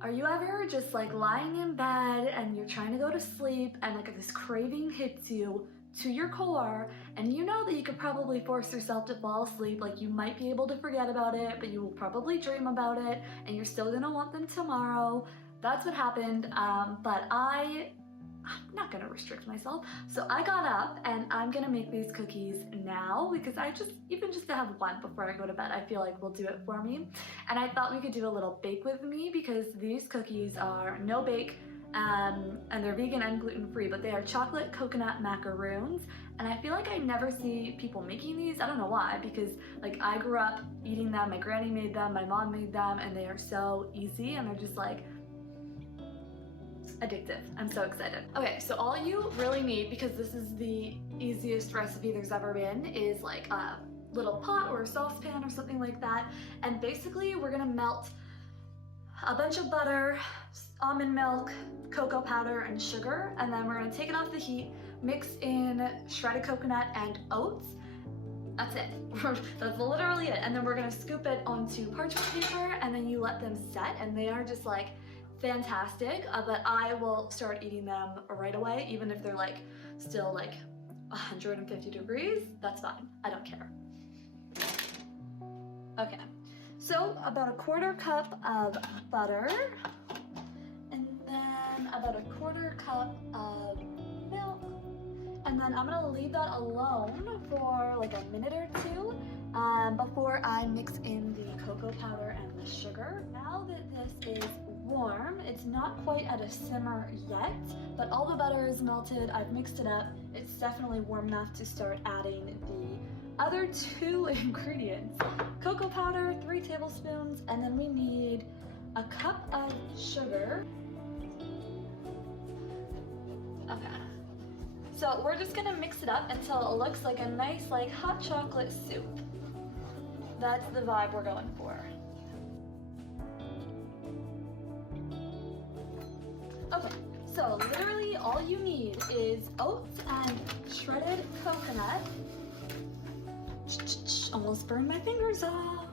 Are you ever just like lying in bed and you're trying to go to sleep and like this craving hits you to your core and you know that you could probably force yourself to fall asleep, like you might be able to forget about it, but you will probably dream about it and you're still gonna want them tomorrow? That's what happened, but I'm not gonna restrict myself. So I got up and I'm gonna make these cookies now because even just to have one before I go to bed, I feel like will do it for me. And I thought we could do a little bake with me because these cookies are no bake, and they're vegan and gluten-free, but they are chocolate coconut macaroons. And I feel like I never see people making these. I don't know why, because like I grew up eating them, my granny made them, my mom made them, and they are so easy and they're just like addictive. I'm so excited. Okay, so all you really need, because this is the easiest recipe there's ever been, is like a little pot or a saucepan or something like that. And basically we're gonna melt a bunch of butter, almond milk, cocoa powder, and sugar, and then we're gonna take it off the heat, mix in shredded coconut and oats. That's it. That's literally it. And then we're gonna scoop it onto parchment paper, and then you let them set, and they are just like fantastic. But I will start eating them right away, even if they're like still like 150 degrees. That's fine. I don't care. Okay. So about a quarter cup of butter, and then about a quarter cup of milk, and then I'm gonna leave that alone for like a minute or two before I mix in the cocoa powder and the sugar. Now that this is warm, it's not quite at a simmer yet, but all the butter is melted, I've mixed it up, it's definitely warm enough to start adding the other two ingredients. Cocoa powder, 3 tablespoons, and then we need a cup of sugar. Okay. So we're just gonna mix it up until it looks like a nice like hot chocolate soup. That's the vibe we're going for. Okay, so literally all you need is oats and shredded coconut. Almost burned my fingers off.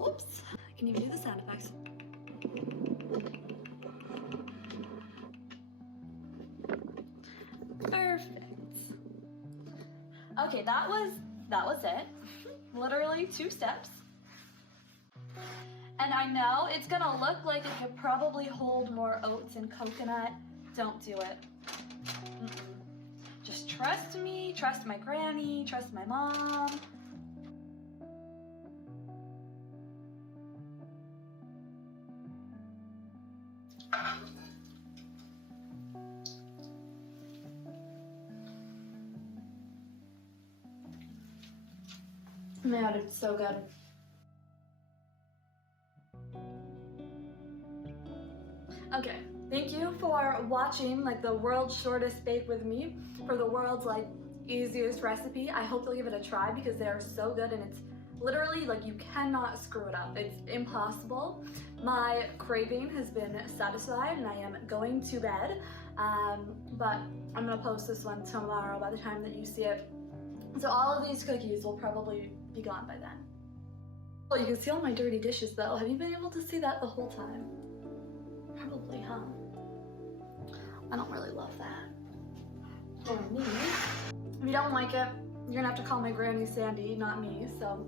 Oops. I can even do the sound effects. Perfect. Okay, that was it. Literally 2 steps. And I know it's gonna look like it could probably hold more oats and coconut. Don't do it. Just trust me, trust my granny, trust my mom. Man, it's so good. Okay, thank you for watching like the world's shortest bake with me for the world's like easiest recipe. I hope you'll give it a try because they are so good and it's literally like you cannot screw it up. It's impossible. My craving has been satisfied and I am going to bed, but I'm gonna post this one tomorrow by the time that you see it. So all of these cookies will probably be gone by then. Well, you can see all my dirty dishes though. Have you been able to see that the whole time? Probably, huh? I don't really love that. For me. If you don't like it, you're gonna have to call my granny Sandy, not me, so